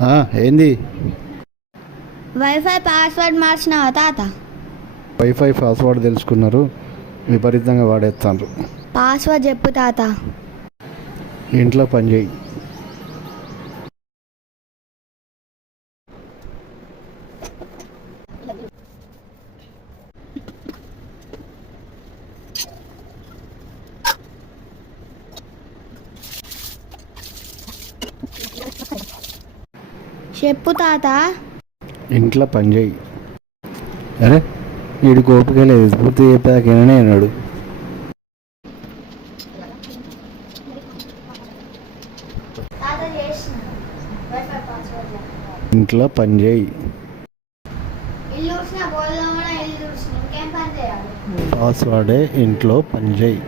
ఏంది? Wifi password మార్చినావా తాత? Wifi password తెలుసుకున్నారు, విపరీతంగా వాడేస్తాను. పాస్వర్డ్ చెప్పు తాత. ఇంట్లో పని చేయి. చెప్పు తాత. ఇంట్లో పని చేయి. అరే వీడి కోపిక లేదు, పూర్తి చెప్పాకనే అన్నాడు. ఇంట్లో పని చేయి. పాస్వర్డే ఇంట్లో పని చేయి.